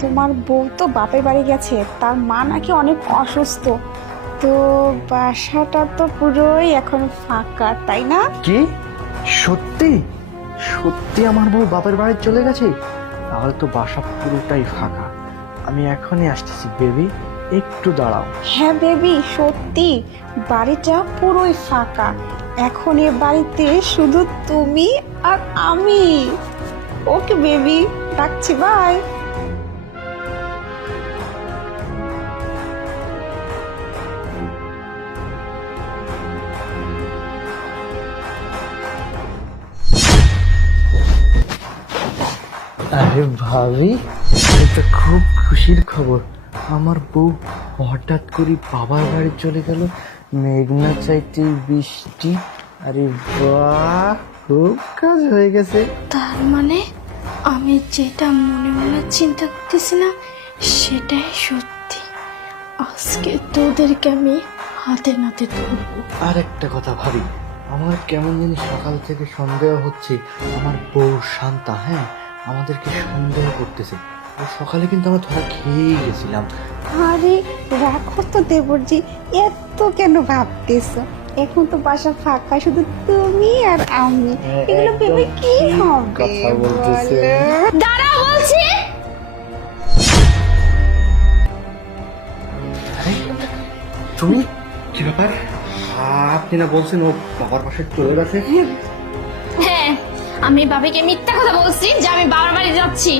তোমার বউ তো বাপের বাড়ি গেছে, তার মা নাকি অনেক অসুস্থ, তো বাসাটা তো পুরোই এখন ফাঁকা, তাই না? কি সত্যি? সত্যি আমার বউ বাপের বাড়ি চলে গেছে? তাহলে তো বাসা পুরোটাই ফাঁকা। আমি এখনই আসতেছি বেবি, একটু দাঁড়াও। হ্যাঁ বেবি, সত্যি বাড়িটা পুরোই ফাঁকা। এখন এ বাড়িতে শুধু তুমি আর আমি। ওকে বেবি, রাখছি, বাই। আরে ভাবি, এটা খুব খুশির খবর। আমার বউ হঠাৎ করে বাবার বাড়ি চলে গেল, মেঘনা চাইতে বৃষ্টি। আরে বাহ, খুব কাজ হয়ে গেছে। তার মানে আমি যেটা মনে মনে চিন্তা করতেছিলাম সেটাই সত্যি। আজকে তোদেরকে আমি হাতে নাতে ধরবো। আর একটা কথা ভাবি, আমার কেমন জানি সকাল থেকে সন্দেহ হচ্ছে আমার বউ শান্তা, হ্যাঁ, আমাদেরকে সন্দেহ করতেছে। ও সকালে কিন্তু আমরা ধরা খেয়ে গেছিলাম। আরে রাখো তো দেবরজি, এত কেন ভাবতেছো? এখন তো বাসা ফাঁকা, শুধু তুমি আর আমি। এগুলো ভেবে কি হবে? কথা বলতেছে। বলো? দাঁড়া বলছি। তুমি কি ব্যাপার? আপনি না বলছেন ও বাবার পাশে চলে গেছে? হ্যাঁ, আমি বাবাকে মিথ্যা কথা বলছি যে আমি বাবার বাড়ি যাচ্ছি।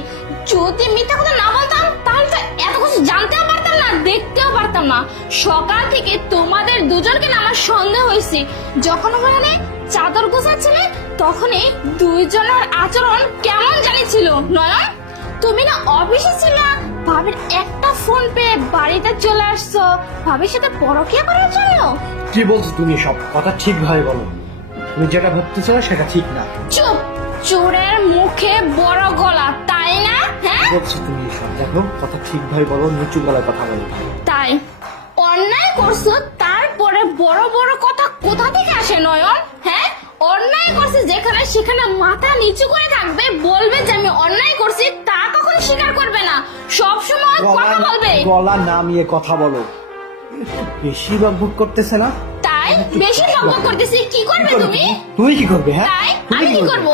যদি মিথ্যা কথা না বলতাম তাহলে তো এত কিছু জানতেও পারতাম না, দেখতেও পারতাম না। সকাল থেকে তোমাদের দুজনকে না আমার সন্দেহ হয়েছে। যখন ওখানে চাদর গোছাচ্ছিলে তখনই দুইজনের আচরণ কেমন জানি ছিল। নয়ন, তুমি না অফিসে ছিল, ভাবির একটা ফোন পেয়ে বাড়িতে চলে আসছো ভাবির সাথে পরকীয়া করার জন্য। কি বলছো তুমি? সব কথা ঠিকভাবে বলো। তুমি যেটা ভাবতেছো না সেটা ঠিক না। চুপ! চোরের মুখে বড় গলা, তাই না? হ্যাঁ, বলছো তুমি সব। দেখো, কথা ঠিকভাবে বলো, নিচু গলায় কথা বলো। তাই অন্যায় করছো, তারপরে বড় বড় কথা কোথা থেকে আসে নয়ন? হ্যাঁ, অন্যায় করছে যেখানে সেখানে মাথা নিচু করে থাকবে, বলবে যে আমি অন্যায় করছি, তা কখনো স্বীকার করবে না, সব সময় কথা বলবে। গলা নামিয়ে কথা বলো। একটু বেশি বকবক করতেছে না? তাই বেশি বকবক করতেছি, কি করবে তুমি? তুমি কি করবে? হ্যাঁ, তাই আমি কি করব?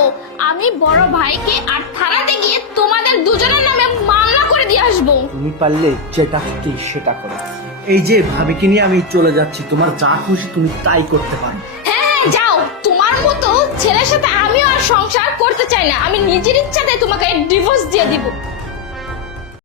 আমি বড় ভাইকে আর থানাতে গিয়ে তোমাদের দুজনের নামে মামলা করে দিয়ে আসবো। তুমি পারলে যেটা খুশি সেটা করো। এই যে ভাবিকে নিয়ে আমি চলে যাচ্ছি, তোমার যা খুশি তুমি তাই করতে পারো। হ্যাঁ, যাও। তোমার মতো ছেলের সাথে আমিও আর সংসার করতে চাই না। আমি নিজের ইচ্ছাতে তোমাকে ডিভোর্স দিয়ে দিব।